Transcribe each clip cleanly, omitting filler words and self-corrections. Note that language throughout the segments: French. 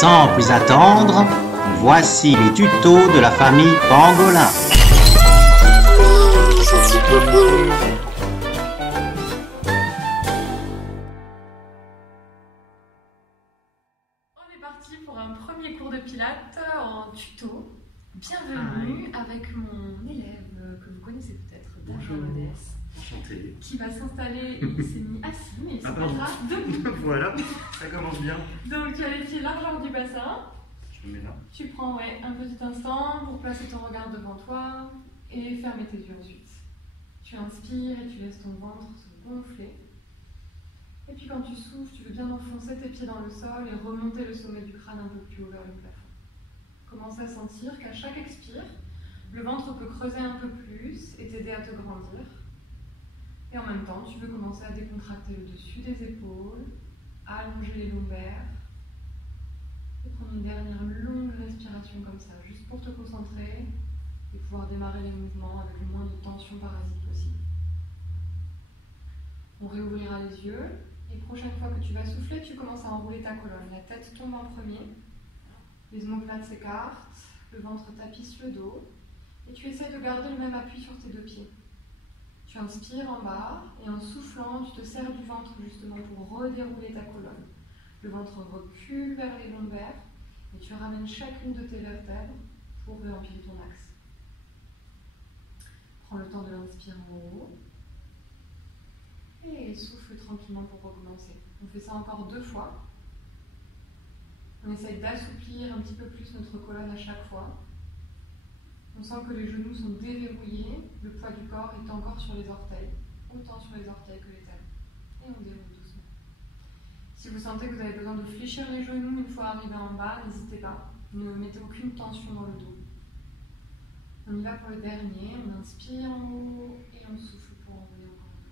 Sans plus attendre, voici les tutos de la famille Pangolin. On est parti pour un premier cours de pilates en tuto. Bienvenue avec mon élève que vous connaissez peut-être, Bonjour. Damien, Enchanté. qui va s'installer. Il s'est mis assis, mais il se mettra debout. Voilà, ça commence bien. Donc tu as les pieds largeur du bassin. Je me mets là. Tu prends un petit instant pour placer ton regard devant toi et fermer tes yeux ensuite. Tu inspires et tu laisses ton ventre se gonfler. Et puis quand tu souffles, tu veux bien enfoncer tes pieds dans le sol et remonter le sommet du crâne un peu plus haut vers le plafond. Commence à sentir qu'à chaque expire, le ventre peut creuser un peu plus et t'aider à te grandir. Et en même temps, tu veux commencer à décontracter le dessus des épaules, allonger les lombaires et prendre une dernière longue respiration comme ça, juste pour te concentrer et pouvoir démarrer les mouvements avec le moins de tension parasite possible. On réouvrira les yeux et prochaine fois que tu vas souffler, tu commences à enrouler ta colonne. La tête tombe en premier, les omoplates s'écartent, le ventre tapisse le dos et tu essaies de garder le même appui sur tes deux pieds. Tu inspires en bas et en soufflant, tu te serres du ventre justement pour redérouler ta colonne. Le ventre recule vers les lombaires et tu ramènes chacune de tes vertèbres pour réempiler ton axe. Prends le temps de l'inspire en haut et souffle tranquillement pour recommencer. On fait ça encore 2 fois. On essaye d'assouplir un petit peu plus notre colonne à chaque fois. On sent que les genoux sont déverrouillés, le poids du corps est encore sur les orteils, autant sur les orteils que les talons. Et on déroule doucement. Si vous sentez que vous avez besoin de fléchir les genoux une fois arrivé en bas, n'hésitez pas. Ne mettez aucune tension dans le dos. On y va pour le dernier. On inspire en haut et on souffle pour enlever encore un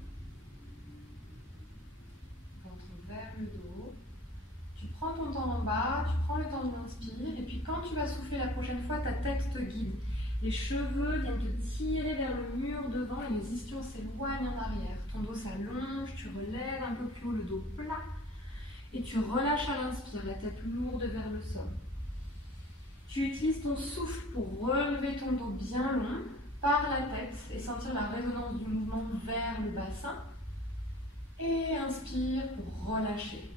peu. Ventre vers le dos. Tu prends ton temps en bas, tu prends le temps de l'inspire et puis quand tu vas souffler la prochaine fois, ta tête te guide. Les cheveux viennent te tirer vers le mur devant et les ischions s'éloignent en arrière. Ton dos s'allonge, tu relèves un peu plus haut le dos plat et tu relâches à l'inspire, la tête lourde vers le sol. Tu utilises ton souffle pour relever ton dos bien long par la tête et sentir la résonance du mouvement vers le bassin. Et inspire pour relâcher.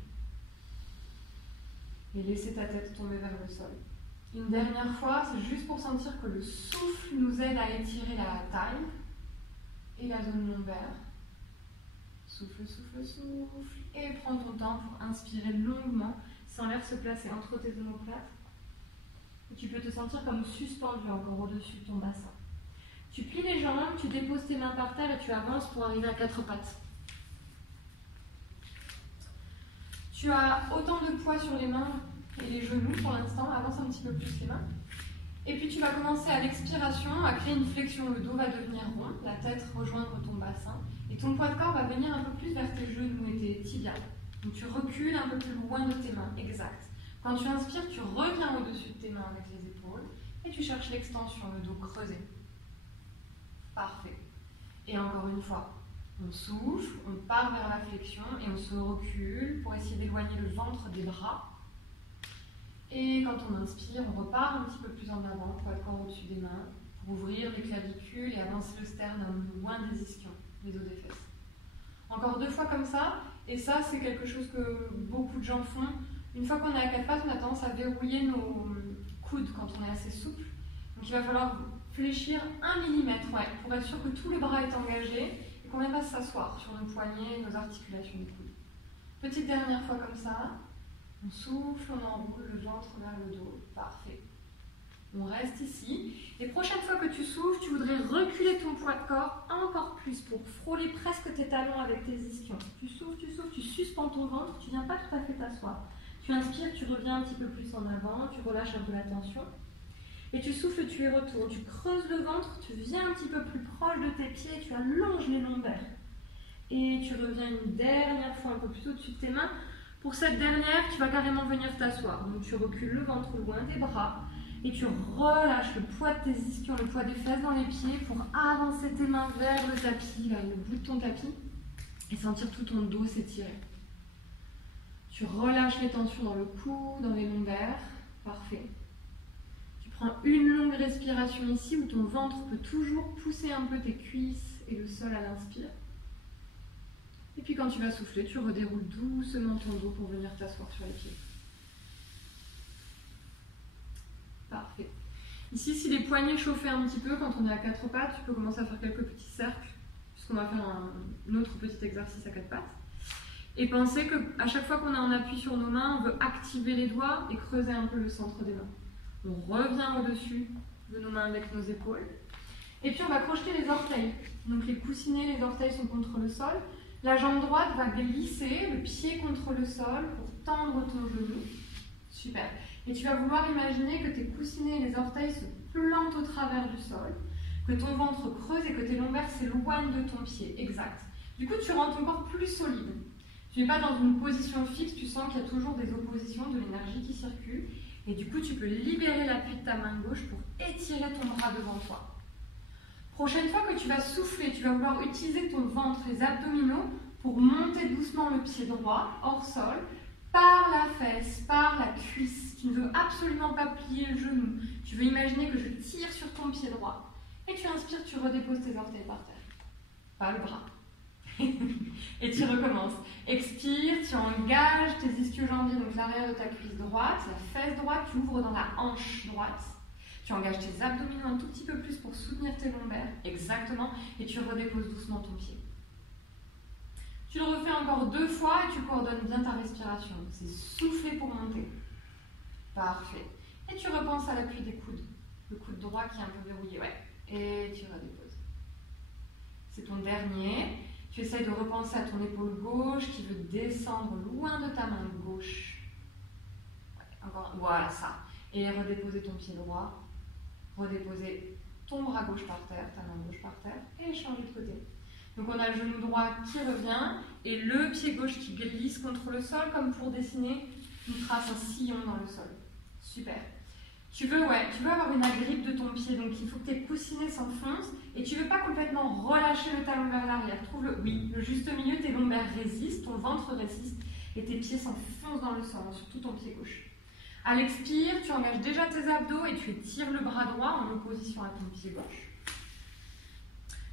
Et laisser ta tête tomber vers le sol. Une dernière fois, c'est juste pour sentir que le souffle nous aide à étirer la taille et la zone lombaire. Souffle, souffle, souffle. Et prends ton temps pour inspirer longuement sans l'air se placer entre tes omoplates. Et tu peux te sentir comme suspendu encore au-dessus de ton bassin. Tu plies les jambes, tu déposes tes mains par terre et tu avances pour arriver à 4 pattes. Tu as autant de poids sur les mains et les genoux pour l'instant, avance un petit peu plus les mains. Et puis tu vas commencer à l'expiration à créer une flexion, le dos va devenir rond, la tête rejoindre ton bassin et ton poids de corps va venir un peu plus vers tes genoux et tes tibias. Donc tu recules un peu plus loin de tes mains, exact. Quand tu inspires, tu reviens au-dessus de tes mains avec les épaules et tu cherches l'extension, le dos creusé. Parfait. Et encore une fois. On souffle, on part vers la flexion et on se recule pour essayer d'éloigner le ventre des bras. Et quand on inspire, on repart un petit peu plus en avant, poids de corps au-dessus des mains, pour ouvrir les clavicules et avancer le sternum loin des ischions, les os des fesses. Encore 2 fois comme ça, et ça c'est quelque chose que beaucoup de gens font. Une fois qu'on est à 4 pattes, on a tendance à verrouiller nos coudes quand on est assez souple. Donc il va falloir fléchir 1 mm pour être sûr que tout le bras est engagé. Et qu'on ne vienne pas s'asseoir sur nos poignets, nos articulations du coude. Petite dernière fois comme ça. On souffle, on enroule le ventre vers le dos. Parfait. On reste ici. Et prochaine fois que tu souffles, tu voudrais reculer ton poids de corps encore plus pour frôler presque tes talons avec tes ischions. Tu souffles, tu suspends ton ventre, tu ne viens pas tout à fait t'asseoir. Tu inspires, tu reviens un petit peu plus en avant, tu relâches un peu la tension. Et tu souffles, tu y retournes, tu creuses le ventre, tu viens un petit peu plus proche de tes pieds, tu allonges les lombaires. Et tu reviens une dernière fois un peu plus au-dessus de tes mains. Pour cette dernière, tu vas carrément venir t'asseoir. Donc tu recules le ventre loin des bras et tu relâches le poids de tes ischions, le poids des fesses dans les pieds pour avancer tes mains vers le tapis, vers le bout de ton tapis et sentir tout ton dos s'étirer. Tu relâches les tensions dans le cou, dans les lombaires. Parfait. Tu prends une longue respiration ici où ton ventre peut toujours pousser un peu tes cuisses et le sol à l'inspire. Et puis quand tu vas souffler, tu redéroules doucement ton dos pour venir t'asseoir sur les pieds. Parfait. Ici, si les poignets chauffaient un petit peu, quand on est à quatre pattes, tu peux commencer à faire quelques petits cercles, puisqu'on va faire un autre petit exercice à quatre pattes. Et pensez qu'à chaque fois qu'on est en appui sur nos mains, on veut activer les doigts et creuser un peu le centre des mains. On revient au-dessus de nos mains avec nos épaules. Et puis on va crocheter les orteils. Donc les coussinets, les orteils sont contre le sol. La jambe droite va glisser, le pied contre le sol pour tendre ton genou. Super. Et tu vas vouloir imaginer que tes coussinets et les orteils se plantent au travers du sol, que ton ventre creuse et que tes lombaires s'éloignent de ton pied. Exact. Du coup, tu rends ton corps plus solide. Tu n'es pas dans une position fixe, tu sens qu'il y a toujours des oppositions, de l'énergie qui circule. Et du coup, tu peux libérer l'appui de ta main gauche pour étirer ton bras devant toi. Prochaine fois que tu vas souffler, tu vas vouloir utiliser ton ventre, les abdominaux, pour monter doucement le pied droit, hors sol, par la fesse, par la cuisse. Tu ne veux absolument pas plier le genou. Tu veux imaginer que je tire sur ton pied droit. Et tu inspires, tu redéposes tes orteils par terre. Pas le bras. Et tu recommences. Expire, tu engages tes ischio-jambiers, donc l'arrière de ta cuisse droite, la fesse droite, tu ouvres dans la hanche droite. Tu engages tes abdominaux un tout petit peu plus pour soutenir tes lombaires. Exactement. Et tu redéposes doucement ton pied. Tu le refais encore 2 fois et tu coordonnes bien ta respiration. C'est souffler pour monter. Parfait. Et tu repenses à l'appui des coudes. Le coude droit qui est un peu verrouillé. Ouais. Et tu redéposes. C'est ton dernier. Tu essaies de repenser à ton épaule gauche qui veut descendre loin de ta main gauche. Ouais, encore. Voilà ça. Et redéposer ton pied droit. Redéposer ton bras gauche par terre, ta main gauche par terre. Et changer de côté. Donc on a le genou droit qui revient et le pied gauche qui glisse contre le sol comme pour dessiner une trace, un sillon dans le sol. Super. Tu veux avoir une agrippe de ton pied, donc il faut que tes coussinets s'enfoncent et tu ne veux pas complètement relâcher le talon vers l'arrière. Trouve le juste milieu, tes lombaires résistent, ton ventre résiste et tes pieds s'enfoncent dans le sol, surtout ton pied gauche. À l'expire, tu engages déjà tes abdos et tu étires le bras droit en opposition à ton pied gauche.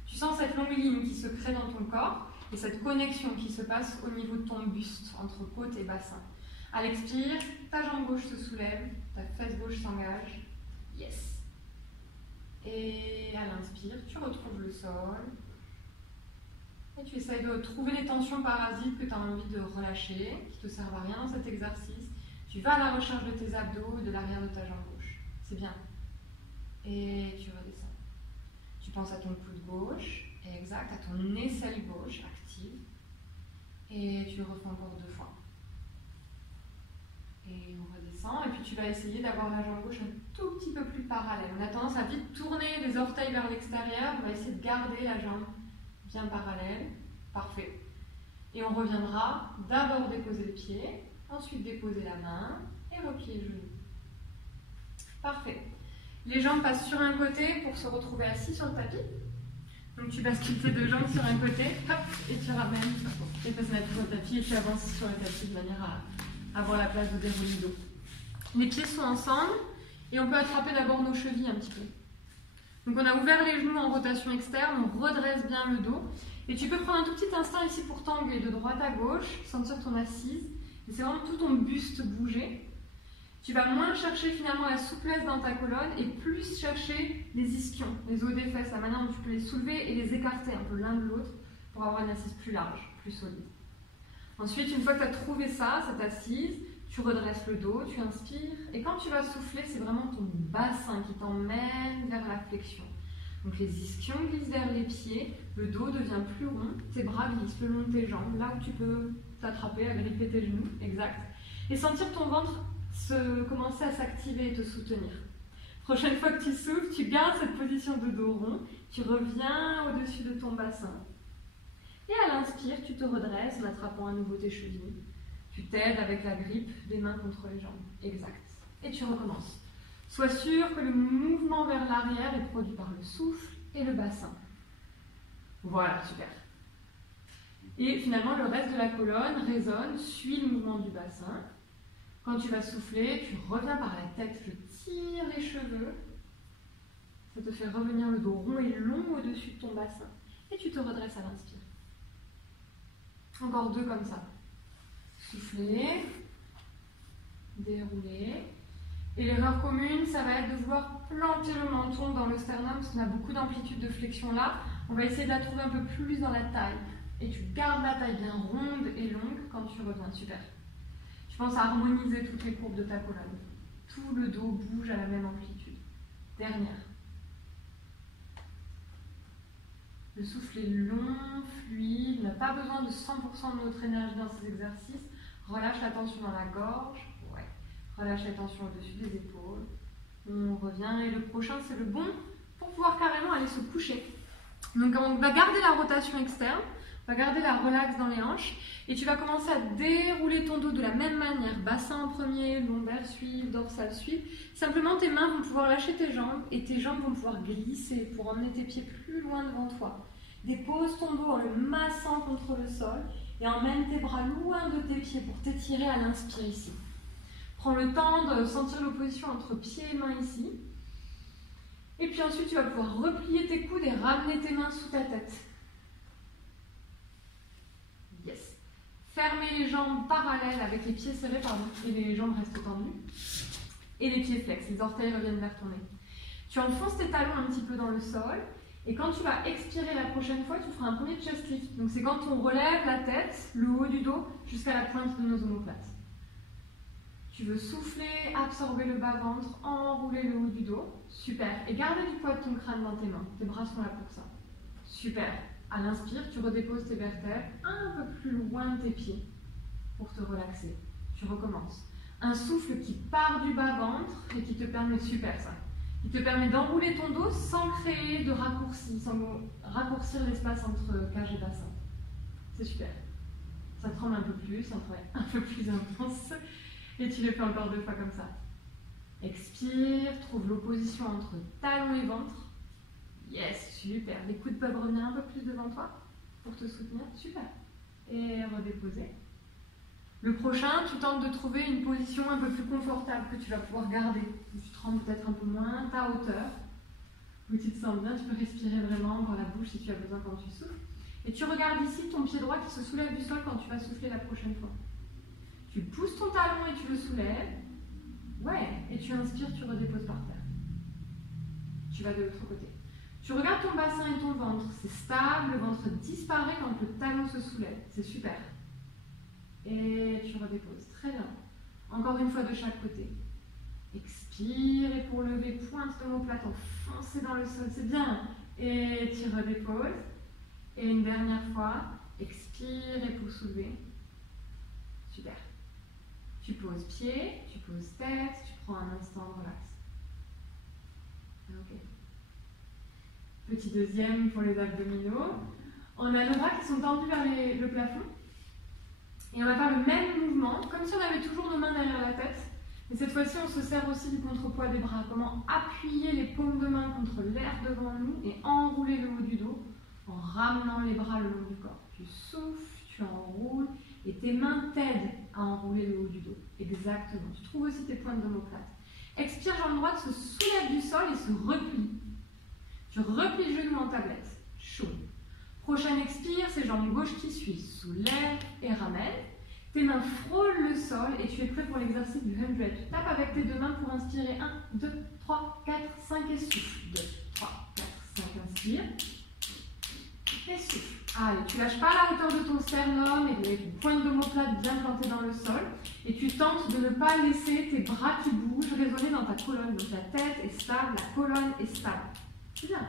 Tu sens cette longue ligne qui se crée dans ton corps et cette connexion qui se passe au niveau de ton buste, entre côte et bassin. À l'expire, ta jambe gauche se soulève, ta fesse gauche s'engage. Yes. Et à l'inspire, tu retrouves le sol. Et tu essayes de trouver les tensions parasites que tu as envie de relâcher, qui ne te servent à rien dans cet exercice. Tu vas à la recherche de tes abdos et de l'arrière de ta jambe gauche. C'est bien. Et tu redescends. Tu penses à ton coude gauche, exact, à ton aisselle gauche, active. Et tu le refais encore 2 fois. Et on redescend. Et puis tu vas essayer d'avoir la jambe gauche un tout petit peu plus parallèle. On a tendance à vite tourner les orteils vers l'extérieur. On va essayer de garder la jambe bien parallèle. Parfait. Et on reviendra d'abord déposer le pied, ensuite déposer la main et replier le genou. Parfait. Les jambes passent sur un côté pour se retrouver assis sur le tapis. Donc tu bascules tes 2 jambes sur un côté, hop, et tu ramènes, et tu passes la tête sur le tapis et tu avances sur le tapis de manière à avoir la place de dérouler le dos. Les pieds sont ensemble et on peut attraper d'abord nos chevilles un petit peu. Donc on a ouvert les genoux en rotation externe, on redresse bien le dos. Et tu peux prendre un tout petit instant ici pour t'angler de droite à gauche, sentir ton assise. Et c'est vraiment tout ton buste bouger. Tu vas moins chercher finalement la souplesse dans ta colonne et plus chercher les ischions, les os des fesses, la manière dont tu peux les soulever et les écarter un peu l'un de l'autre pour avoir une assise plus large, plus solide. Ensuite, une fois que tu as trouvé ça, cette assise, tu redresses le dos, tu inspires et quand tu vas souffler, c'est vraiment ton bassin qui t'emmène vers la flexion. Donc les ischions glissent vers les pieds, le dos devient plus rond, tes bras glissent le long de tes jambes, là où tu peux t'attraper, agripper tes genoux, exact. Et sentir ton ventre commencer à s'activer et te soutenir. Prochaine fois que tu souffles, tu gardes cette position de dos rond, tu reviens au-dessus de ton bassin. Et à l'inspire, tu te redresses en attrapant à nouveau tes chevilles. Tu t'aides avec la grippe des mains contre les jambes. Exact. Et tu recommences. Sois sûr que le mouvement vers l'arrière est produit par le souffle et le bassin. Voilà, super. Et finalement, le reste de la colonne résonne, suit le mouvement du bassin. Quand tu vas souffler, tu reviens par la tête, je tire les cheveux. Ça te fait revenir le dos rond et long au-dessus de ton bassin. Et tu te redresses à l'inspire. Encore 2 comme ça. Souffler, dérouler. Et l'erreur commune, ça va être de vouloir planter le menton dans le sternum, parce qu'on a beaucoup d'amplitude de flexion là. On va essayer de la trouver un peu plus dans la taille. Et tu gardes la taille bien ronde et longue quand tu reviens. Super. Tu penses à harmoniser toutes les courbes de ta colonne. Tout le dos bouge à la même amplitude. Dernière. Le souffle est long, fluide, on n'a pas besoin de 100% de notre énergie dans ces exercices. Relâche la tension dans la gorge. Ouais. Relâche la tension au-dessus des épaules. On revient et le prochain, c'est le bon pour pouvoir carrément aller se coucher. Donc on va garder la rotation externe, on va garder la relaxe dans les hanches et tu vas commencer à dérouler ton dos de la même manière. Bassin en premier, lombaire suivre, dorsale suivre. Simplement tes mains vont pouvoir lâcher tes jambes et tes jambes vont pouvoir glisser pour emmener tes pieds plus loin devant toi. Dépose ton dos en le massant contre le sol et emmène tes bras loin de tes pieds pour t'étirer à l'inspire ici. Prends le temps de sentir l'opposition entre pieds et mains ici. Et puis ensuite, tu vas pouvoir replier tes coudes et ramener tes mains sous ta tête. Yes. Fermez les jambes parallèles avec les pieds serrés, et les jambes restent tendues. Et les pieds flex, les orteils reviennent vers ton nez. Tu enfonces tes talons un petit peu dans le sol. Et quand tu vas expirer la prochaine fois, tu feras un premier chest lift. Donc c'est quand on relève la tête, le haut du dos, jusqu'à la pointe de nos omoplates. Tu veux souffler, absorber le bas-ventre, enrouler le haut du dos. Super. Et garder du poids de ton crâne dans tes mains. Tes bras sont là pour ça. Super. À l'inspire, tu redéposes tes vertèbres un peu plus loin de tes pieds pour te relaxer. Tu recommences. Un souffle qui part du bas-ventre et qui te permet, super ça, qui te permet d'enrouler ton dos sans créer de raccourcis, sans raccourcir l'espace entre cage et bassin. C'est super. Ça tremble un peu plus, un travail un peu plus intense. Et tu le fais encore 2 fois comme ça. Expire, trouve l'opposition entre talon et ventre. Yes, super. Les coudes peuvent revenir un peu plus devant toi pour te soutenir. Super. Et redéposer. Le prochain, tu tentes de trouver une position un peu plus confortable que tu vas pouvoir garder. Tu trembles peut-être un peu moins, ta hauteur. Où tu te sens bien, tu peux respirer vraiment encore la bouche si tu as besoin quand tu souffles. Et tu regardes ici ton pied droit qui se soulève du sol quand tu vas souffler la prochaine fois. Tu pousses ton talon et tu le soulèves. Ouais, et tu inspires, tu redéposes par terre. Tu vas de l'autre côté. Tu regardes ton bassin et ton ventre. C'est stable, le ventre disparaît quand le talon se soulève. C'est super. Et tu redéposes. Très bien. Encore une fois de chaque côté. Expire et pour lever, pointe d'omoplate, enfoncée dans le sol. C'est bien. Et tu redéposes. Et une dernière fois. Expire et pour soulever. Super. Tu poses pied, tu poses tête, tu prends un instant de relax. Ok. Petit deuxième pour les abdominaux. On a nos bras qui sont tendus vers le plafond. Et on va faire le même mouvement, comme si on avait toujours nos mains derrière la tête. Et cette fois-ci, on se sert aussi du contrepoids des bras. Comment appuyer les paumes de main contre l'air devant nous et enrouler le haut du dos en ramenant les bras le long du corps. Tu souffles, tu enroules. Et tes mains t'aident à enrouler le haut du dos. Exactement. Tu trouves aussi tes pointes d'omoplate. Expire, jambe droite se soulève du sol et se replie. Tu replies le genou en tablette. Chaud. Prochaine expire, c'est jambe gauche qui suit. Soulève et ramène. Tes mains frôlent le sol et tu es prêt pour l'exercice du 100. Tu tapes avec tes 2 mains pour inspirer. 1, 2, 3, 4, 5 et souffle. 2, 3, 4, 5, inspire. Et souffle. Allez, tu lâches pas la hauteur de ton sternum et les pointes d'omoplate bien plantées dans le sol. Et tu tentes de ne pas laisser tes bras qui bougent résonner dans ta colonne. Donc la tête est stable, la colonne est stable. C'est bien.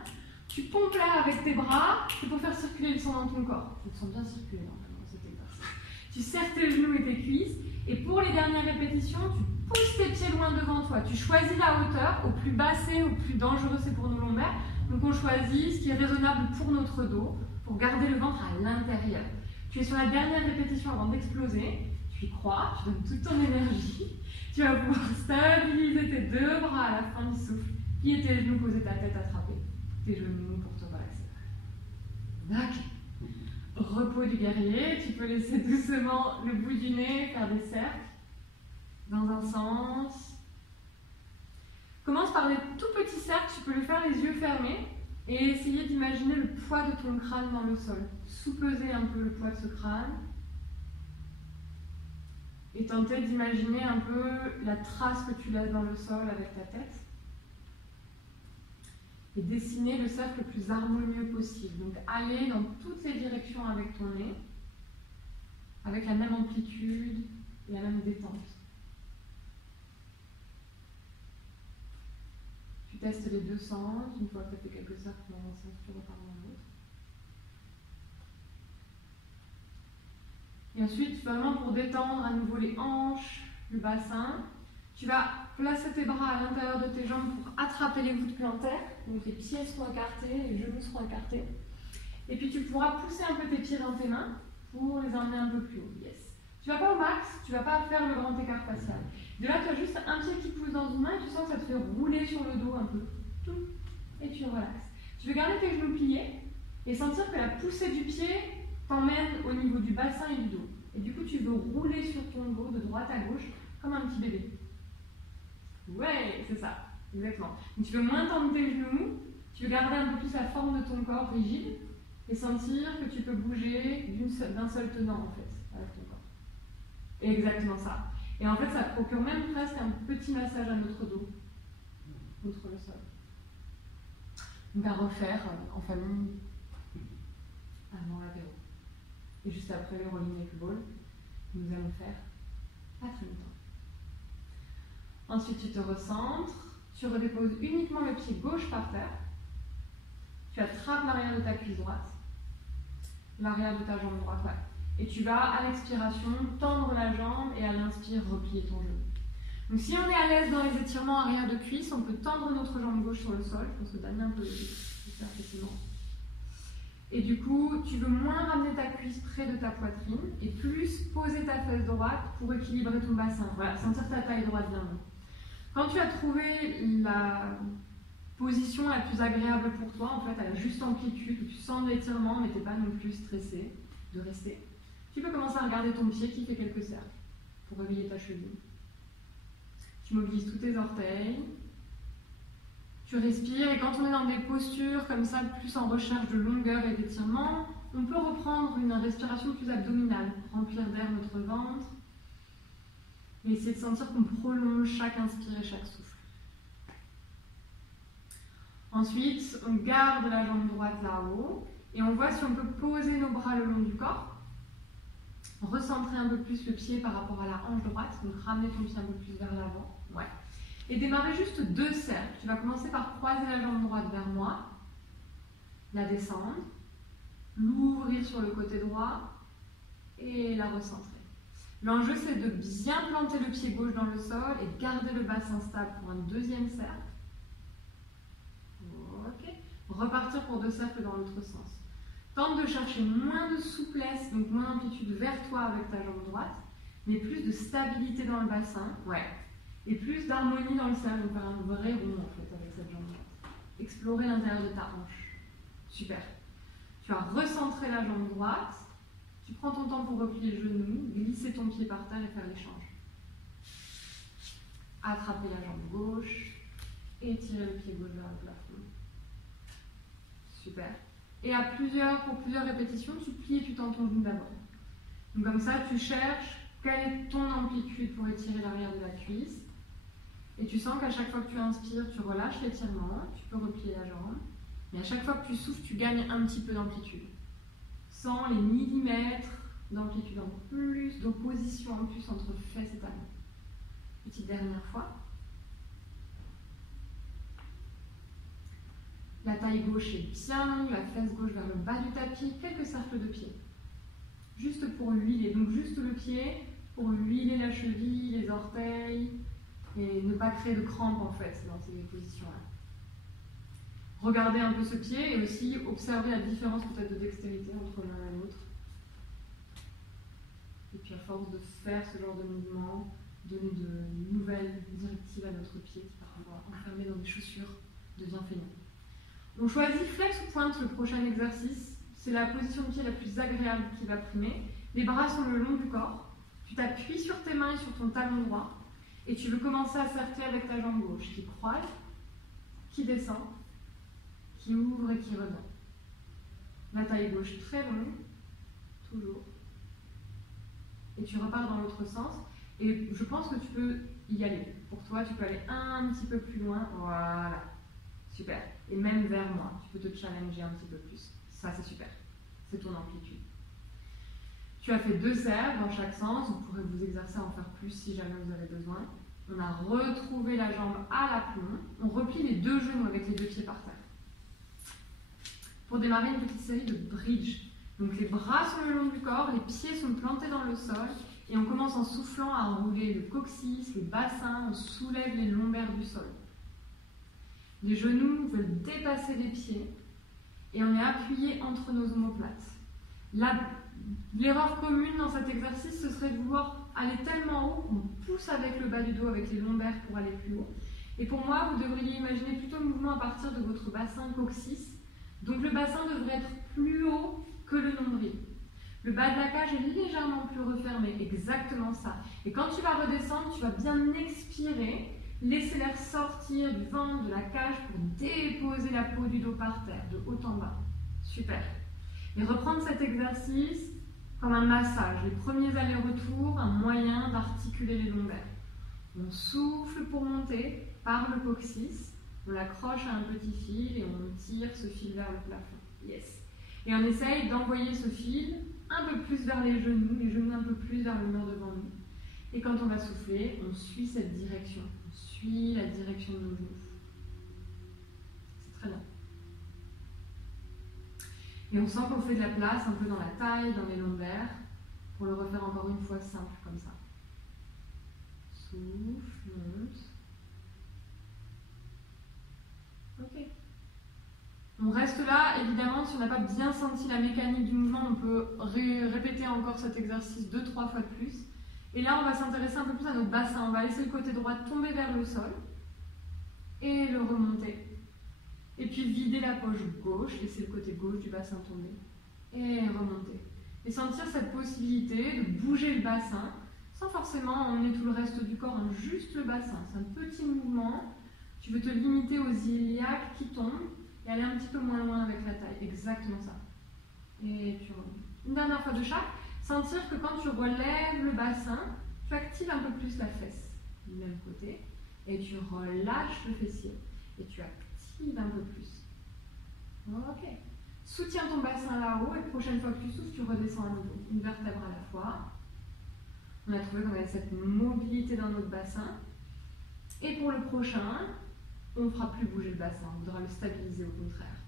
Tu pompes l'air avec tes bras, c'est pour faire circuler le sang dans ton corps. Tu te sens bien circuler dans cet exercice. Tu serres tes genoux et tes cuisses. Et pour les dernières répétitions, tu pousses tes pieds loin devant toi. Tu choisis la hauteur. Au plus bas c'est, au plus dangereux c'est pour nos lombaires. Donc on choisit ce qui est raisonnable pour notre dos, pour garder le ventre à l'intérieur. Tu es sur la dernière répétition avant d'exploser. Tu y crois, tu donnes toute ton énergie. Tu vas pouvoir stabiliser tes 2 bras à la fin du souffle. Plier tes genoux, poser ta tête, attraper tes genoux pour te relaxer. D'accord. repos du guerrier. Tu peux laisser doucement le bout du nez faire des cercles dans un sens. Commence par des tout petits cercles, tu peux le faire les yeux fermés et essayer d'imaginer le poids de ton crâne dans le sol. Sous-peser un peu le poids de ce crâne et tenter d'imaginer un peu la trace que tu laisses dans le sol avec ta tête. Et dessiner le cercle le plus harmonieux possible. Donc aller dans toutes les directions avec ton nez, avec la même amplitude et la même détente. Tu testes les deux sens, une fois que tu as fait quelques cercles dans un sens, tu repars dans l'autre. Et ensuite, vraiment pour détendre à nouveau les hanches, le bassin, tu vas placer tes bras à l'intérieur de tes jambes pour attraper les voûtes plantaires. Donc les pieds seront écartés, les genoux seront écartés. Et puis tu pourras pousser un peu tes pieds dans tes mains pour les emmener un peu plus haut. Yes. Tu ne vas pas au max, tu ne vas pas faire le grand écart facial. De là, tu as juste un pied qui pousse dans une main et tu sens que ça te fait rouler sur le dos un peu. Et tu relaxes. Tu veux garder tes genoux pliés et sentir que la poussée du pied t'emmène au niveau du bassin et du dos. Et du coup, tu veux rouler sur ton dos de droite à gauche comme un petit bébé. Ouais, c'est ça, exactement. Donc, tu veux moins tendre tes genoux, tu veux garder un peu plus la forme de ton corps rigide et sentir que tu peux bouger d'un seul tenant en fait, avec ton corps. Et exactement ça. Et en fait, ça procure même presque un petit massage à notre dos, contre le sol. Donc à refaire en famille avant l'apéro. Et juste après le rolling neck ball, nous allons faire pas très longtemps. Ensuite, tu te recentres, tu redéposes uniquement le pied gauche par terre. Tu attrapes l'arrière de ta cuisse droite, l'arrière de ta jambe droite, ouais. Et tu vas, à l'expiration, tendre la jambe et à l'inspire, replier ton genou. Donc si on est à l'aise dans les étirements arrière de cuisse, on peut tendre notre jambe gauche sur le sol. Je pense que Damien peut le faire facilement. Et du coup, tu veux moins ramener ta cuisse près de ta poitrine et plus poser ta fesse droite pour équilibrer ton bassin. Voilà, sentir ta taille droite bien. Quand tu as trouvé la position la plus agréable pour toi, en fait, à la juste amplitude, où tu sens de l'étirement, mais tu n'es pas non plus stressé de rester, tu peux commencer à regarder ton pied qui fait quelques cercles pour réveiller ta cheville. Tu mobilises tous tes orteils. Tu respires et quand on est dans des postures comme ça, plus en recherche de longueur et d'étirement, on peut reprendre une respiration plus abdominale, remplir d'air notre ventre et essayer de sentir qu'on prolonge chaque inspire et chaque souffle. Ensuite, on garde la jambe droite là-haut et on voit si on peut poser nos bras le long du corps, recentrer un peu plus le pied par rapport à la hanche droite, donc ramener ton pied un peu plus vers l'avant. Ouais. Et démarrer juste deux cercles. Tu vas commencer par croiser la jambe droite vers moi, la descendre, l'ouvrir sur le côté droit et la recentrer. L'enjeu, c'est de bien planter le pied gauche dans le sol et de garder le bassin stable pour un deuxième cercle. Ok. Repartir pour deux cercles dans l'autre sens. Tente de chercher moins de souplesse, donc moins d'amplitude vers toi avec ta jambe droite, mais plus de stabilité dans le bassin. Ouais. Et plus d'harmonie dans le cercle, donc faire un vrai rond en fait avec cette jambe droite. Explorer l'intérieur de ta hanche. Super. Tu vas recentrer la jambe droite, tu prends ton temps pour replier le genou, glisser ton pied par terre et faire l'échange. Attraper la jambe gauche, étirer le pied gauche vers le plafond. Super. Et pour plusieurs répétitions, tu plies et tu tends ton genou d'abord. Donc comme ça, tu cherches quelle est ton amplitude pour étirer l'arrière de la cuisse. Et tu sens qu'à chaque fois que tu inspires, tu relâches l'étirement, tu peux replier la jambe. Mais à chaque fois que tu souffles, tu gagnes un petit peu d'amplitude. Sens les millimètres d'amplitude en plus, d'opposition en plus entre fesses et talons. Petite dernière fois. La taille gauche est bien longue, la fesse gauche vers le bas du tapis, quelques cercles de pied. Juste pour huiler, donc juste le pied, pour huiler la cheville, les orteils, et ne pas créer de crampes en fait dans ces positions-là. Regardez un peu ce pied et aussi observer la différence peut-être de dextérité entre l'un et l'autre. Et puis à force de faire ce genre de mouvement, donner de nouvelles directives à notre pied qui parfois enfermé dans des chaussures devient feignant. On choisit flex ou pointe le prochain exercice. C'est la position de pied la plus agréable qui va primer. Les bras sont le long du corps. Tu t'appuies sur tes mains et sur ton talon droit. Et tu veux commencer à cercler avec ta jambe gauche qui croise, qui descend, qui ouvre et qui redonne. La taille gauche très longue, toujours. Et tu repars dans l'autre sens. Et je pense que tu peux y aller. Pour toi, tu peux aller un petit peu plus loin. Voilà. Super. Et même vers moi. Tu peux te challenger un petit peu plus. Ça, c'est super. C'est ton amplitude. Tu as fait 2 cercles dans chaque sens. Vous pourrez vous exercer à en faire plus si jamais vous avez besoin. On a retrouvé la jambe à l'aplomb. On replie les 2 genoux avec les 2 pieds par terre. Pour démarrer une petite série de bridge. Donc les bras sont le long du corps, les pieds sont plantés dans le sol et on commence en soufflant à rouler le coccyx, le bassin, on soulève les lombaires du sol. Les genoux veulent dépasser les pieds et on est appuyé entre nos omoplates. L'erreur commune dans cet exercice, ce serait de vouloir aller tellement haut qu'on pousse avec le bas du dos, avec les lombaires pour aller plus haut. Et pour moi, vous devriez imaginer plutôt le mouvement à partir de votre bassin coccyx. Donc le bassin devrait être plus haut que le nombril. Le bas de la cage est légèrement plus refermé, exactement ça. Et quand tu vas redescendre, tu vas bien expirer, laisser l'air sortir du ventre, de la cage pour déposer la peau du dos par terre, de haut en bas. Super. Et reprendre cet exercice comme un massage. Les premiers allers-retours, un moyen d'articuler les lombaires. On souffle pour monter par le coccyx. On l'accroche à un petit fil et on tire ce fil vers le plafond. Yes. Et on essaye d'envoyer ce fil un peu plus vers les genoux un peu plus vers le mur devant nous. Et quand on va souffler, on suit cette direction. On suit la direction de nos genoux. C'est très bien. Et on sent qu'on fait de la place un peu dans la taille, dans les lombaires, pour le refaire encore une fois simple comme ça. Souffle, monte. Ok. On reste là, évidemment, si on n'a pas bien senti la mécanique du mouvement, on peut répéter encore cet exercice 2-3 fois de plus. Et là, on va s'intéresser un peu plus à nos bassins. On va laisser le côté droit tomber vers le sol et le remonter. Et puis vider la poche gauche, laisser le côté gauche du bassin tomber et remonter. Et sentir cette possibilité de bouger le bassin sans forcément emmener tout le reste du corps, hein, juste le bassin. C'est un petit mouvement. Tu veux te limiter aux iliaques qui tombent et aller un petit peu moins loin avec la taille. Exactement ça. Et tu remontes. Une dernière fois de chaque. Sentir que quand tu relèves le bassin, tu actives un peu plus la fesse du même côté et tu relâches le fessier et tu actives un peu plus. Ok. Soutiens ton bassin là-haut et la prochaine fois que tu souffles, tu redescends à nouveau. Une vertèbre à la fois. On a trouvé qu'on avait cette mobilité dans notre bassin. Et pour le prochain, on ne fera plus bouger le bassin, on voudra le stabiliser au contraire.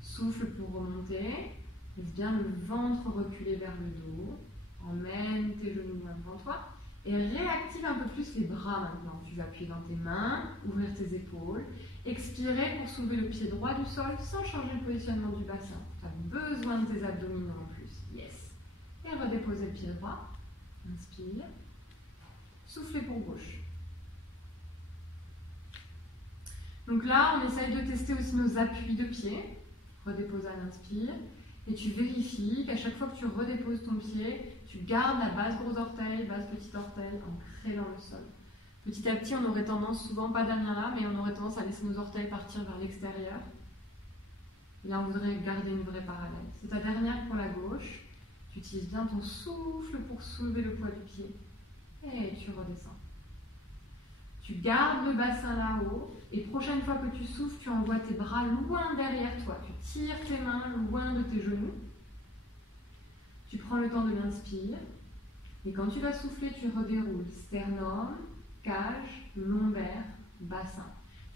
Souffle pour remonter, laisse bien le ventre reculer vers le dos, emmène tes genoux loin devant toi et réactive un peu plus les bras maintenant. Tu vas appuyer dans tes mains, ouvrir tes épaules, expirer pour soulever le pied droit du sol sans changer le positionnement du bassin. Tu as besoin de tes abdominaux en plus. Yes. Et redéposer le pied droit. Inspire. Soufflez pour gauche. Donc là, on essaye de tester aussi nos appuis de pied. Redépose à l'inspire. Et tu vérifies qu'à chaque fois que tu redéposes ton pied, tu gardes la base gros orteil, base petit orteil ancrée dans le sol. Petit à petit, on aurait tendance, souvent pas dernière là, mais on aurait tendance à laisser nos orteils partir vers l'extérieur. Là, on voudrait garder une vraie parallèle. C'est ta dernière pour la gauche. Tu utilises bien ton souffle pour soulever le poids du pied. Et tu redescends. Tu gardes le bassin là-haut. Et prochaine fois que tu souffles, tu envoies tes bras loin derrière toi. Tu tires tes mains loin de tes genoux. Tu prends le temps de l'inspire. Et quand tu vas souffler, tu redéroules sternum, cage, lombaire, bassin.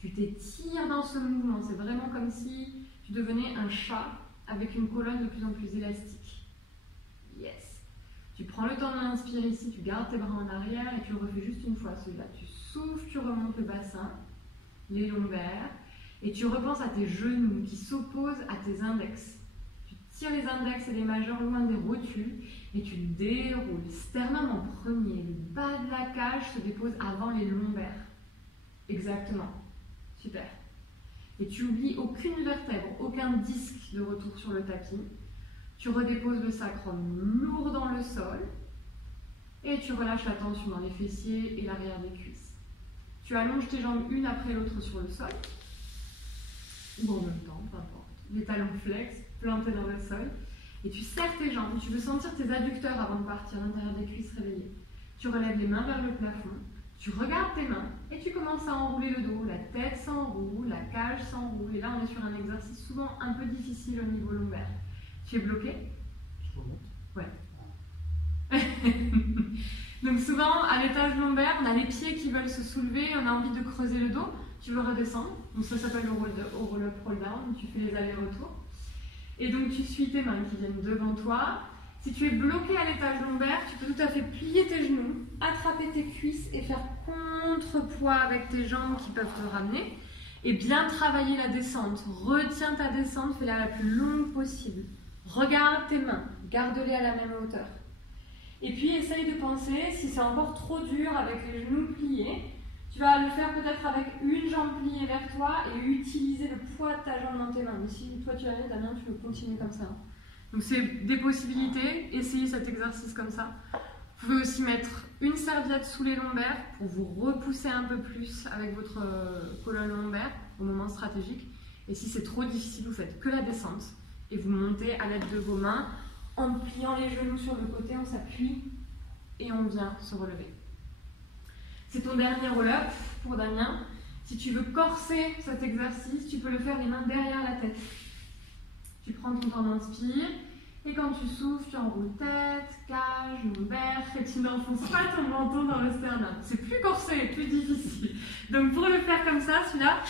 Tu t'étires dans ce mouvement. C'est vraiment comme si tu devenais un chat avec une colonne de plus en plus élastique. Yes. Tu prends le temps de l'inspirer ici, tu gardes tes bras en arrière et tu le refais juste une fois celui-là. Tu souffles, tu remontes le bassin, les lombaires et tu repenses à tes genoux qui s'opposent à tes index. Tu tires les index et les majeurs loin des rotules et tu déroules. Sternum en premier, le bas de la cage se dépose avant les lombaires. Exactement. Super. Et tu oublies aucune vertèbre, aucun disque de retour sur le tapis. Tu redéposes le sacrum lourd dans le sol et tu relâches la tension dans les fessiers et l'arrière des cuisses. Tu allonges tes jambes une après l'autre sur le sol, ou en même temps, peu importe. Les talons flex, plantés dans le sol. Et tu serres tes jambes. Tu veux sentir tes adducteurs avant de partir, l'intérieur des cuisses réveillées. Tu relèves les mains vers le plafond. Tu regardes tes mains et tu commences à enrouler le dos. La tête s'enroule, la cage s'enroule. Et là, on est sur un exercice souvent un peu difficile au niveau lombaire. Tu es bloqué? Je remonte. Ouais. Donc souvent, à l'étage lombaire, on a les pieds qui veulent se soulever, on a envie de creuser le dos. Tu veux redescendre. Donc ça s'appelle le roll-up, roll-down. Tu fais les allers-retours. Et donc tu suis tes mains qui viennent devant toi. Si tu es bloqué à l'étage lombaire, tu peux tout à fait plier tes genoux, attraper tes cuisses et faire contrepoids avec tes jambes qui peuvent te ramener. Et bien travailler la descente. Retiens ta descente, fais-la la plus longue possible. Regarde tes mains, garde-les à la même hauteur. Et puis essaye de penser, si c'est encore trop dur avec les genoux pliés, tu vas le faire peut-être avec une jambe pliée vers toi et utiliser le poids de ta jambe dans tes mains. Mais si toi tu arrives, Damien, tu peux continuer comme ça. Donc c'est des possibilités, essayez cet exercice comme ça. Vous pouvez aussi mettre une serviette sous les lombaires pour vous repousser un peu plus avec votre colonne lombaire au moment stratégique. Et si c'est trop difficile, vous faites que la descente et vous montez à l'aide de vos mains en pliant les genoux sur le côté, on s'appuie et on vient se relever. C'est ton dernier roll-up pour Damien. Si tu veux corser cet exercice, tu peux le faire les mains derrière la tête. Tu prends ton temps d'inspire et quand tu souffles, tu enroules tête, cage, lombaire et tu n'enfonces pas ton menton dans le sternum. C'est plus corsé, plus difficile. Donc pour le faire comme ça, celui-là,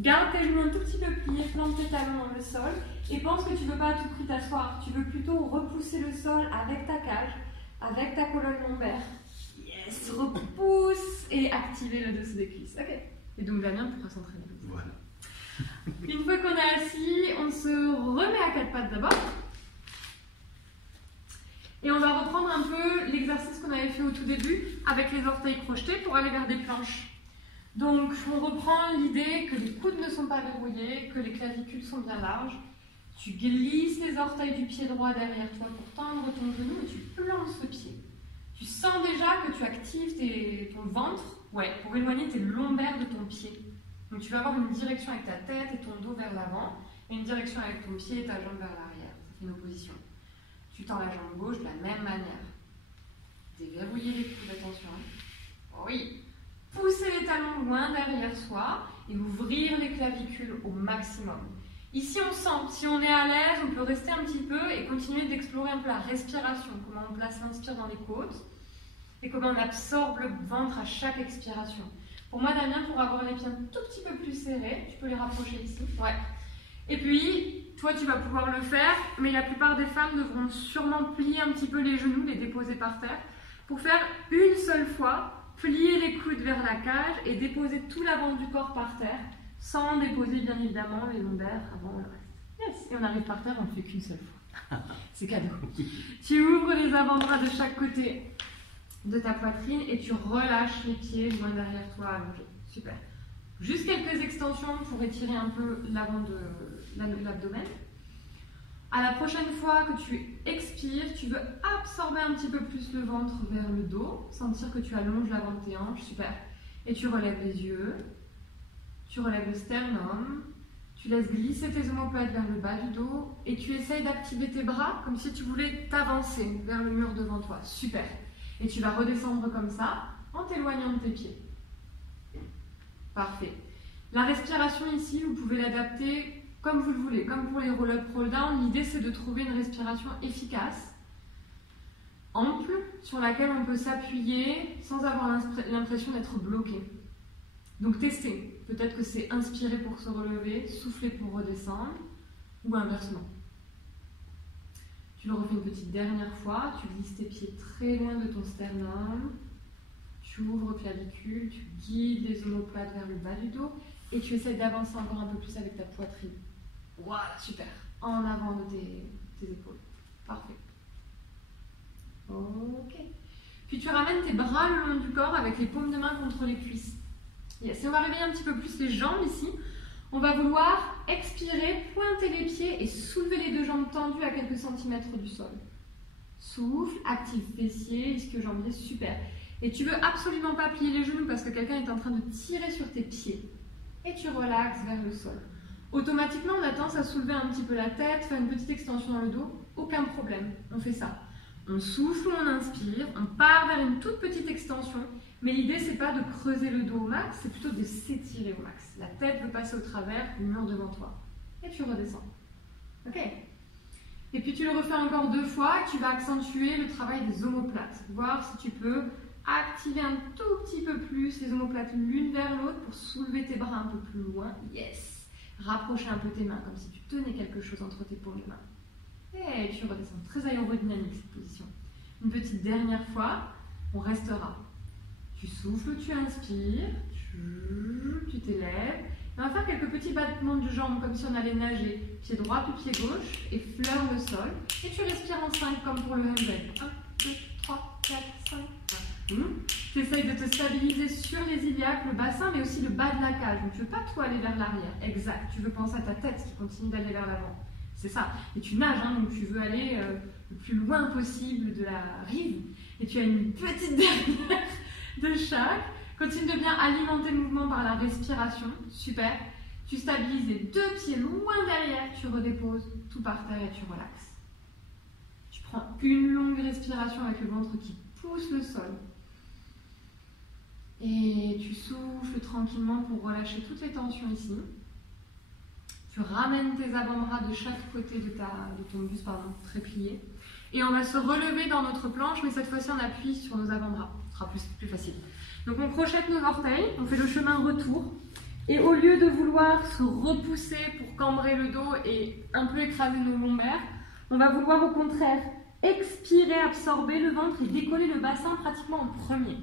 garde tes genoux un tout petit peu pliés, plante tes talons dans le sol et pense que tu ne veux pas à tout prix t'asseoir. Tu veux plutôt repousser le sol avec ta cage, avec ta colonne lombaire. Yes, repousse et activer le dessous des cuisses. Ok. Et donc Damien pourra s'entraîner. Voilà. Une fois qu'on est assis, on se remet à quatre pattes d'abord. Et on va reprendre un peu l'exercice qu'on avait fait au tout début avec les orteils crochetés pour aller vers des planches. Donc on reprend l'idée que les coudes ne sont pas verrouillés, que les clavicules sont bien larges. Tu glisses les orteils du pied droit derrière toi pour tendre ton genou et tu plantes ce pied. Tu sens déjà que tu actives ton ventre pour éloigner tes lombaires de ton pied. Donc tu vas avoir une direction avec ta tête et ton dos vers l'avant et une direction avec ton pied et ta jambe vers l'arrière. Ça fait une opposition. Tu tends la jambe gauche de la même manière. Déverrouiller les coudes, attention. Oui. Pousser les talons loin derrière soi et ouvrir les clavicules au maximum. Ici, on sent, si on est à l'aise, on peut rester un petit peu et continuer d'explorer un peu la respiration, comment on place l'inspire dans les côtes et comment on absorbe le ventre à chaque expiration. Pour moi, Damien, pour avoir les pieds un tout petit peu plus serrés, tu peux les rapprocher ici. Ouais. Et puis, toi, tu vas pouvoir le faire, mais la plupart des femmes devront sûrement plier un petit peu les genoux, les déposer par terre, pour faire une seule fois, plier les coudes vers la cage et déposer tout l'avant du corps par terre, sans déposer bien évidemment les lombaires avant le reste. Yes. Et on arrive par terre, on ne le fait qu'une seule fois. C'est cadeau. Tu ouvres les avant-bras de chaque côté de ta poitrine et tu relâches les pieds loin derrière toi allongés. Super. Juste quelques extensions pour étirer un peu l'avant de l'abdomen. À la prochaine fois que tu expires, tu veux absorber un petit peu plus le ventre vers le dos, sentir que tu allonges l'avant de tes hanches. Super. Et tu relèves les yeux. Tu relèves le sternum, tu laisses glisser tes omoplates vers le bas du dos et tu essayes d'activer tes bras comme si tu voulais t'avancer vers le mur devant toi. Super. Et tu vas redescendre comme ça en t'éloignant de tes pieds. Parfait. La respiration ici, vous pouvez l'adapter comme vous le voulez. Comme pour les roll-up, roll-down, l'idée c'est de trouver une respiration efficace, ample, sur laquelle on peut s'appuyer sans avoir l'impression d'être bloqué. Donc testez, peut-être que c'est inspirer pour se relever, souffler pour redescendre, ou inversement. Tu le refais une petite dernière fois, tu glisses tes pieds très loin de ton sternum, tu ouvres clavicule, tu guides les omoplates vers le bas du dos, et tu essaies d'avancer encore un peu plus avec ta poitrine. Voilà, super. En avant de tes épaules. Parfait. Ok. Puis tu ramènes tes bras le long du corps avec les paumes de main contre les cuisses. Yes. Et on va réveiller un petit peu plus les jambes ici On va vouloir expirer, pointer les pieds et soulever les deux jambes tendues à quelques centimètres du sol. Souffle, active fessier, ischio-jambier, super. Et tu veux absolument pas plier les genoux parce que quelqu'un est en train de tirer sur tes pieds. Et tu relaxes vers le sol. Automatiquement, on a tendance à soulever un petit peu la tête, faire une petite extension dans le dos. Aucun problème, on fait ça. On souffle, on inspire, on part vers une toute petite extension. Mais l'idée, c'est pas de creuser le dos au max, c'est plutôt de s'étirer au max. La tête veut passer au travers du mur devant toi. Et tu redescends. Ok? Et puis tu le refais encore 2 fois, tu vas accentuer le travail des omoplates. Voir si tu peux activer un tout petit peu plus les omoplates l'une vers l'autre pour soulever tes bras un peu plus loin. Yes! Rapprocher un peu tes mains, comme si tu tenais quelque chose entre tes paumes de main. Et tu redescends. Très aérodynamique cette position. Une petite dernière fois, on restera. Tu souffles, tu inspires, tu t'élèves. On va faire quelques petits battements de jambes comme si on allait nager. Pied droit puis pied gauche et fleure le sol. Et tu respires en 5 comme pour le handbell. 1, 2, 3, 4, 5. Tu essayes de te stabiliser sur les iliaques, le bassin, mais aussi le bas de la cage. Donc tu ne veux pas trop aller vers l'arrière. Exact. Tu veux penser à ta tête qui continue d'aller vers l'avant. C'est ça. Et tu nages, hein, donc tu veux aller le plus loin possible de la rive. Et tu as une petite dernière de chaque. Continue de bien alimenter le mouvement par la respiration. Super. Tu stabilises les 2 pieds loin derrière. Tu redéposes tout par terre et tu relaxes. Tu prends une longue respiration avec le ventre qui pousse le sol. Et tu souffles tranquillement pour relâcher toutes les tensions ici. Tu ramènes tes avant-bras de chaque côté de ton buste, très plié. Et on va se relever dans notre planche, mais cette fois-ci on appuie sur nos avant-bras. Ce sera plus facile. Donc on crochette nos orteils, on fait le chemin retour. Et au lieu de vouloir se repousser pour cambrer le dos et un peu écraser nos lombaires, on va vouloir au contraire expirer, absorber le ventre et décoller le bassin pratiquement en premier.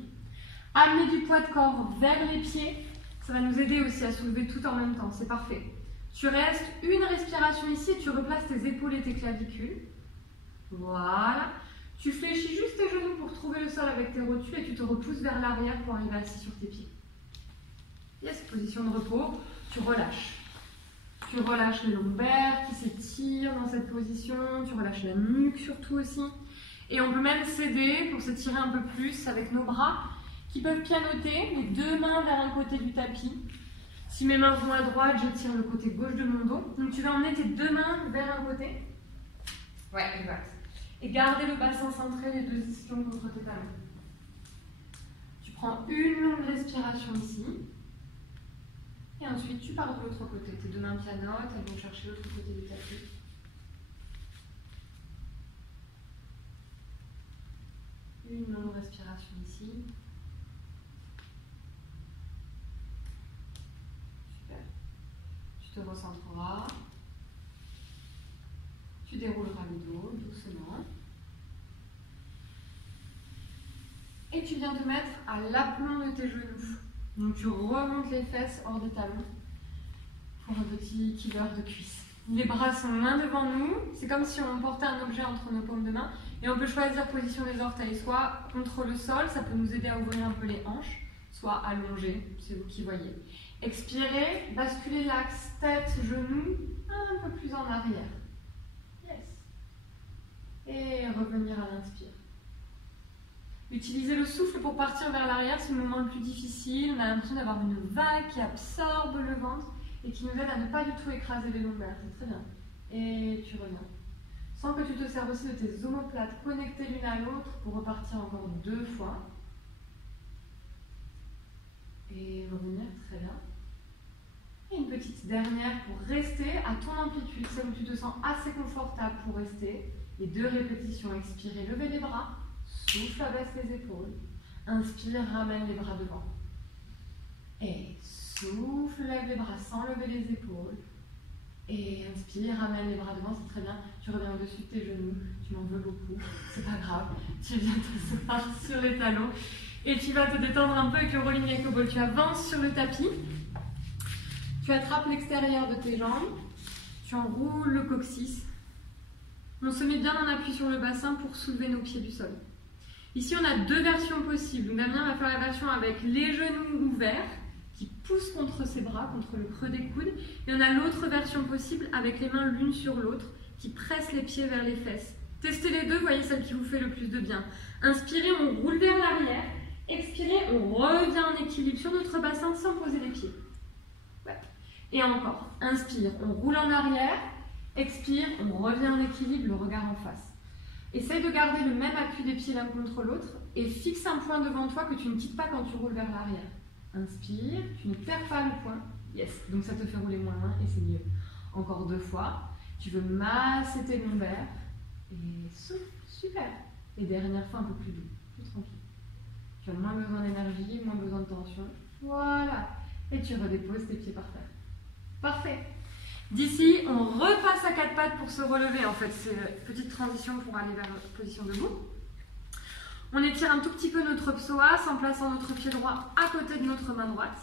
Amener du poids de corps vers les pieds, ça va nous aider aussi à soulever tout en même temps, c'est parfait. Tu restes une respiration ici et tu replaces tes épaules et tes clavicules. Voilà. Tu fléchis juste tes genoux pour trouver le sol avec tes rotules et tu te repousses vers l'arrière pour arriver assis sur tes pieds. Yes, position de repos, tu relâches. Tu relâches les lombaires qui s'étirent dans cette position, tu relâches la nuque surtout aussi. Et on peut même s'aider pour s'étirer un peu plus avec nos bras qui peuvent pianoter, les 2 mains vers un côté du tapis. Si mes mains vont à droite, j'étire le côté gauche de mon dos. Donc tu vas emmener tes 2 mains vers un côté. Ouais, exact. Et garder le bassin centré, les 2 ischions contre tes talons. Tu prends une longue respiration ici. Et ensuite, tu pars de l'autre côté. Tes 2 mains pianotent, elles vont chercher l'autre côté du tapis. Une longue respiration ici. Super. Tu te recentreras. Tu dérouleras le dos doucement. Et tu viens te mettre à l'aplomb de tes genoux. Donc tu remontes les fesses hors des talons pour un petit killer de cuisses. Les bras sont main devant nous. C'est comme si on portait un objet entre nos paumes de main. Et on peut choisir position des orteils, soit contre le sol, ça peut nous aider à ouvrir un peu les hanches, soit allongé, c'est vous qui voyez. Expirez, basculez l'axe tête, genou, un peu plus en arrière. Yes. Et revenir à l'inspire. Utilisez le souffle pour partir vers l'arrière, c'est le moment le plus difficile. On a l'impression d'avoir une vague qui absorbe le ventre et qui nous aide à ne pas du tout écraser les lombaires. C'est très bien. Et tu reviens. Sans que tu te sers aussi de tes omoplates connectées l'une à l'autre pour repartir encore 2 fois. Et revenir, très bien. Et une petite dernière pour rester à ton amplitude, celle où tu te sens assez confortable pour rester. Et 2 répétitions. Expirez, levez les bras. Souffle, abaisse les épaules. Inspire, ramène les bras devant. Et souffle, lève les bras sans lever les épaules. Et inspire, ramène les bras devant, c'est très bien. Tu reviens au-dessus de tes genoux, tu m'en veux beaucoup, c'est pas grave. Tu viens t'asseoir sur les talons et tu vas te détendre un peu avec le rolling ankle ball. Tu avances sur le tapis, tu attrapes l'extérieur de tes jambes, tu enroules le coccyx. On se met bien en appui sur le bassin pour soulever nos pieds du sol. Ici, on a 2 versions possibles. Donc, Damien va faire la version avec les genoux ouverts, qui pousse contre ses bras, contre le creux des coudes. Et on a l'autre version possible avec les mains l'une sur l'autre, qui presse les pieds vers les fesses. Testez les deux, voyez celle qui vous fait le plus de bien. Inspirez, on roule vers l'arrière. Expirez, on revient en équilibre sur notre bassin sans poser les pieds. Ouais. Et encore, inspire, on roule en arrière. Expire, on revient en équilibre, le regard en face. Essaye de garder le même appui des pieds l'un contre l'autre et fixe un point devant toi que tu ne quittes pas quand tu roules vers l'arrière. Inspire, tu ne perds pas le point. Yes, donc ça te fait rouler moins loin et c'est mieux. Encore 2 fois. Tu veux masser tes lombaires et souffle, super. Et dernière fois un peu plus doux, plus tranquille. Tu as moins besoin d'énergie, moins besoin de tension. Voilà. Et tu redéposes tes pieds par terre. Parfait. D'ici, on repasse à 4 pattes pour se relever. En fait, c'est une petite transition pour aller vers la position debout. On étire un tout petit peu notre psoas en plaçant notre pied droit à côté de notre main droite.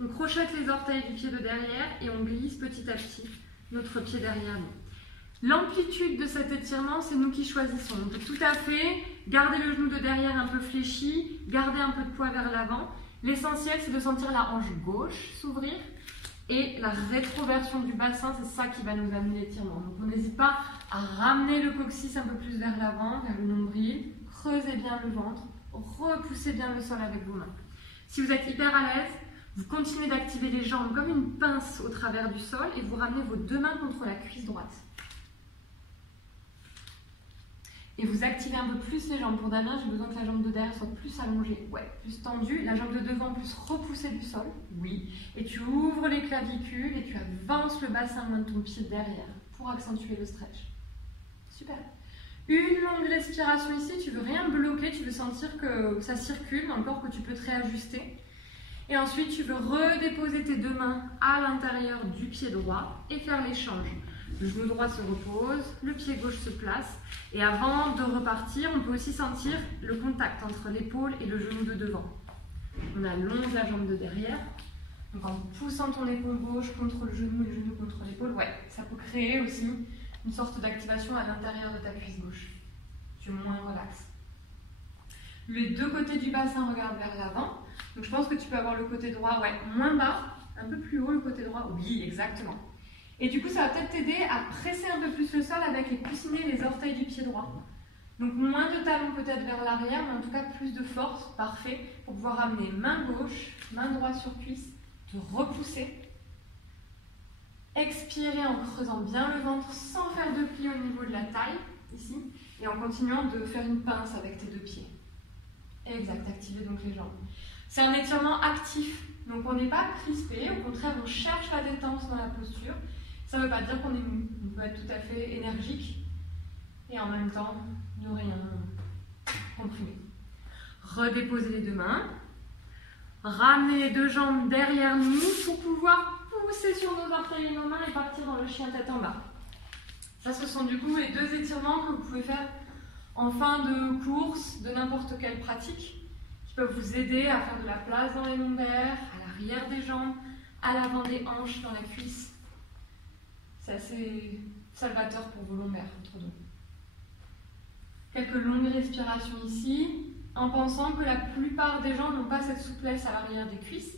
On crochette les orteils du pied de derrière et on glisse petit à petit notre pied derrière nous. L'amplitude de cet étirement, c'est nous qui choisissons. On peut tout à fait garder le genou de derrière un peu fléchi, garder un peu de poids vers l'avant. L'essentiel, c'est de sentir la hanche gauche s'ouvrir et la rétroversion du bassin, c'est ça qui va nous amener l'étirement. Donc on n'hésite pas à ramener le coccyx un peu plus vers l'avant, vers le nombril, creusez bien le ventre, repoussez bien le sol avec vos mains. Si vous êtes hyper à l'aise, vous continuez d'activer les jambes comme une pince au travers du sol et vous ramenez vos 2 mains contre la cuisse droite. Et vous activez un peu plus les jambes. Pour Damien, j'ai besoin que la jambe de derrière soit plus allongée. Ouais, plus tendue. La jambe de devant plus repoussée du sol. Oui. Et tu ouvres les clavicules et tu avances le bassin loin de ton pied derrière pour accentuer le stretch. Super. Une longue respiration ici. Tu veux rien bloquer. Tu veux sentir que ça circule dans le corps, que tu peux te réajuster. Et ensuite, tu veux redéposer tes 2 mains à l'intérieur du pied droit et faire l'échange. Le genou droit se repose, le pied gauche se place. Et avant de repartir, on peut aussi sentir le contact entre l'épaule et le genou de devant. On allonge la jambe de derrière. Donc en poussant ton épaule gauche contre le genou et le genou contre l'épaule, ouais, ça peut créer aussi une sorte d'activation à l'intérieur de ta cuisse gauche. Tu es moins relax. Les 2 côtés du bassin regardent vers l'avant. Donc je pense que tu peux avoir le côté droit, ouais, moins bas, un peu plus haut le côté droit. Oui, exactement. Et du coup, ça va peut-être t'aider à presser un peu plus le sol avec les coussinets et les orteils du pied droit. Donc moins de talons peut-être vers l'arrière, mais en tout cas plus de force, parfait, pour pouvoir ramener main gauche, main droite sur cuisse, te repousser. Expirer en creusant bien le ventre sans faire de pli au niveau de la taille, ici, et en continuant de faire une pince avec tes 2 pieds. Exact, activer donc les jambes. C'est un étirement actif, donc on n'est pas crispé, au contraire on cherche la détente dans la posture. Ça ne veut pas dire qu'on est mou, on peut être tout à fait énergique et en même temps ne rien comprimer. Redéposer les 2 mains, ramener les 2 jambes derrière nous pour pouvoir pousser sur nos orteils et nos mains et partir dans le chien tête en bas. Ça, ce sont du coup les 2 étirements que vous pouvez faire en fin de course, de n'importe quelle pratique, qui peuvent vous aider à faire de la place dans les lombaires, à l'arrière des jambes, à l'avant des hanches, dans la cuisse. C'est assez salvateur pour vos lombaires, entre nous. Quelques longues respirations ici, en pensant que la plupart des gens n'ont pas cette souplesse à l'arrière des cuisses,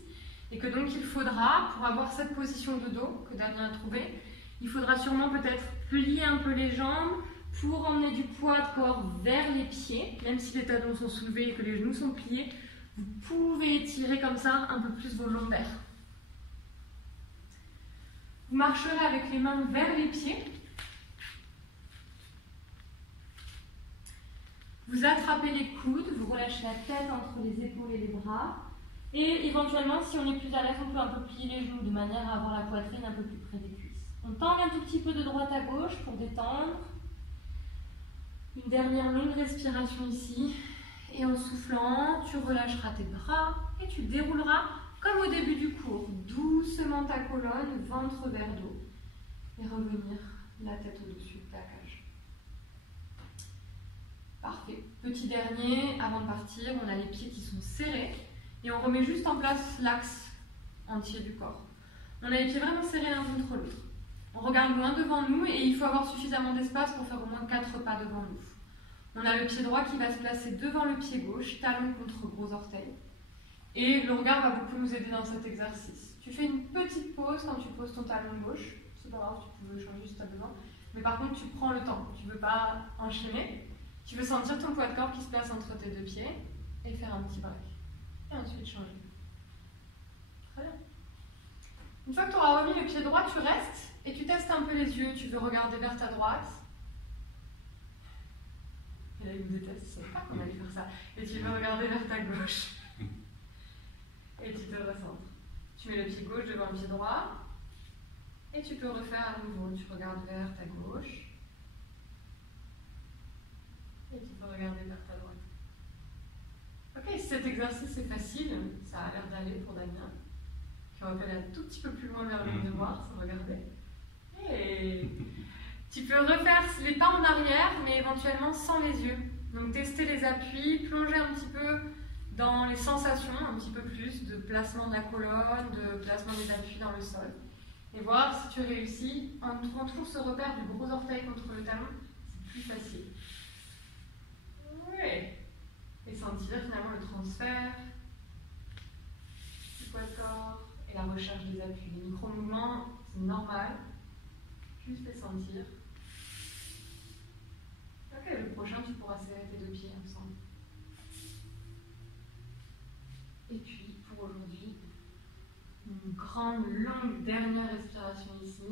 et que donc il faudra, pour avoir cette position de dos que Damien a trouvée, il faudra sûrement peut-être plier un peu les jambes, pour emmener du poids de corps vers les pieds, même si les talons sont soulevés et que les genoux sont pliés, vous pouvez étirer comme ça un peu plus vos lombaires. Vous marcherez avec les mains vers les pieds. Vous attrapez les coudes, vous relâchez la tête entre les épaules et les bras. Et éventuellement, si on est plus à l'aise, on peut un peu plier les genoux de manière à avoir la poitrine un peu plus près des cuisses. On tend un tout petit peu de droite à gauche pour détendre. Une dernière longue respiration ici. Et en soufflant, tu relâcheras tes bras et tu dérouleras comme au début du cours. Doucement ta colonne, ventre vers dos. Et revenir la tête au-dessus de la cage. Parfait. Petit dernier, avant de partir, on a les pieds qui sont serrés. Et on remet juste en place l'axe entier du corps. On a les pieds vraiment serrés l'un contre l'autre. On regarde loin devant nous et il faut avoir suffisamment d'espace pour faire au moins 4 pas devant nous. On a le pied droit qui va se placer devant le pied gauche, talon contre gros orteil. Et le regard va beaucoup nous aider dans cet exercice. Tu fais une petite pause quand tu poses ton talon gauche. C'est pas grave, tu peux le changer si tu as besoin. Mais par contre, tu prends le temps. Tu ne veux pas enchaîner. Tu veux sentir ton poids de corps qui se place entre tes deux pieds et faire un petit break. Et ensuite changer. Très bien. Une fois que tu auras remis le pied droit, tu restes et tu testes un peu les yeux. Tu veux regarder vers ta droite. Et là, il me déteste, je ne sais pas comment aller faire ça. Et tu veux regarder vers ta gauche. Et tu te recentres. Tu mets le pied gauche devant le pied droit. Et tu peux refaire à nouveau. Tu regardes vers ta gauche. Et tu peux regarder vers ta droite. Ok, si cet exercice est facile, ça a l'air d'aller pour Damien, qui aurait pu aller un tout petit peu plus loin vers le devoir, sans regarder. Et tu peux refaire les pas en arrière, mais éventuellement sans les yeux. Donc tester les appuis, plonger un petit peu dans les sensations, un petit peu plus de placement de la colonne, de placement des appuis dans le sol. Et voir si tu réussis. On trouve ce repère du gros orteil contre le talon, c'est plus facile. Ouais. Et sentir finalement le transfert du poids de corps et la recherche des appuis. Les micro-mouvements, c'est normal. Juste les sentir. Ok, le prochain, tu pourras serrer tes deux pieds ensemble. Et puis, pour aujourd'hui, une grande, longue dernière respiration ici.